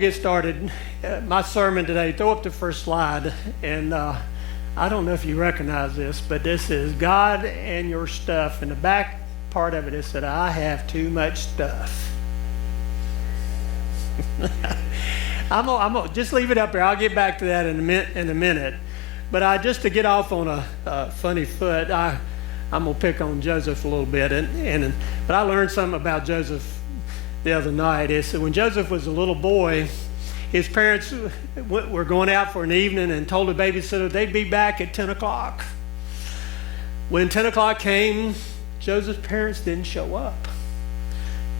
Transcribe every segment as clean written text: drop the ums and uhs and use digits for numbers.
Get started. My sermon today, throw up the first slide, and I don't know if you recognize this, but this is God and your stuff. And the back part of it is that I have too much stuff. I'm gonna just leave it up there. I'll get back to that in a minute. But just to get off on a funny foot, I'm gonna pick on Joseph a little bit, but I learned something about Joseph the other night. Is that when Joseph was a little boy, his parents were going out for an evening and told the babysitter they'd be back at 10 o'clock. When 10 o'clock came, Joseph's parents didn't show up.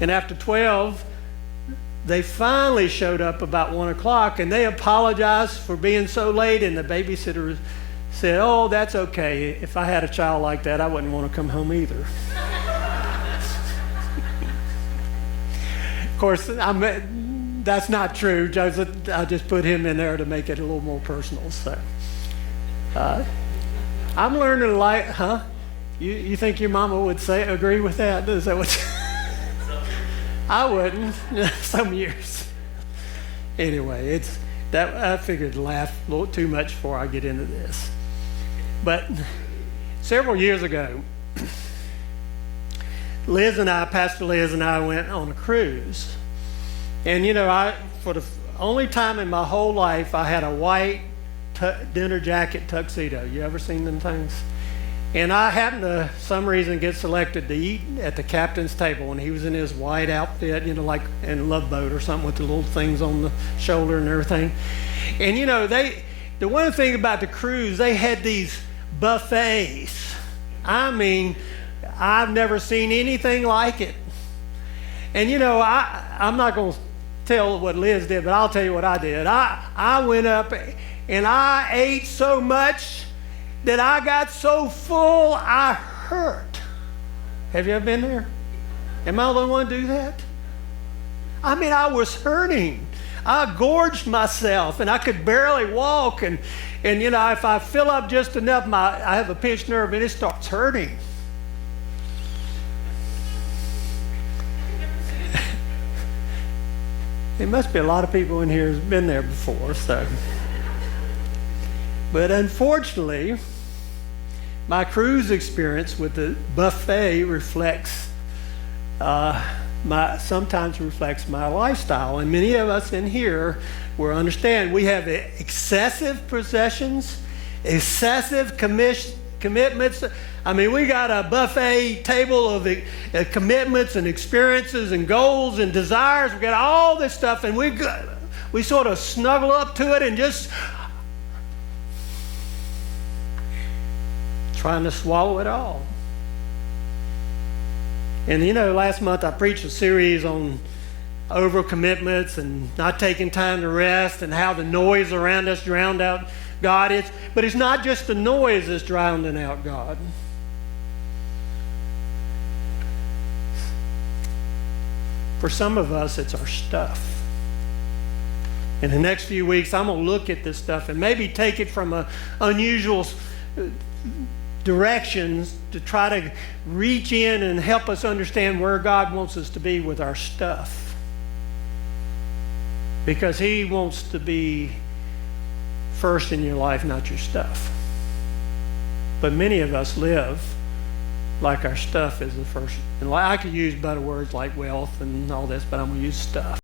And after 12, they finally showed up about 1 o'clock, and they apologized for being so late, and the babysitter said, "Oh, that's okay. If I had a child like that, I wouldn't want to come home either." Of course, that's not true. Joseph, I just put him in there to make it a little more personal. So, I'm learning You think your mama would agree with that? Is that what? I wouldn't. Some years. Anyway, I figured to laugh a little too much before I get into this. But several years ago, Pastor Liz and I went on a cruise. And for the only time in my whole life, I had a white dinner jacket tuxedo. You ever seen them things? And I happened to, some reason, get selected to eat at the captain's table. And he was in his white outfit, like in Love Boat or something with the little things on the shoulder and everything. And the one thing about the cruise, they had these buffets. I mean, I've never seen anything like it. And I'm not going to tell what Liz did, but I'll tell you what I did. I went up and I ate so much that I got so full I hurt. Have you ever been there? Am I the only one to do that? I mean, I was hurting. I gorged myself and I could barely walk. And if I fill up just enough, I have a pinched nerve and it starts hurting. There must be a lot of people in here who's been there before, so. But unfortunately, my cruise experience with the buffet sometimes reflects my lifestyle. And many of us in here will understand we have excessive possessions, excessive commitments. I mean, we got a buffet table of commitments and experiences and goals and desires. We got all this stuff, and we sort of snuggle up to it and just trying to swallow it all. And last month I preached a series on overcommitments and not taking time to rest and how the noise around us drowned out God. But it's not just the noise that's drowning out God. For some of us, it's our stuff. In the next few weeks, I'm going to look at this stuff and maybe take it from unusual directions to try to reach in and help us understand where God wants us to be with our stuff. Because He wants to be first in your life, not your stuff. But many of us live like our stuff is the first. And I could use better words like wealth and all this, but I'm going to use stuff.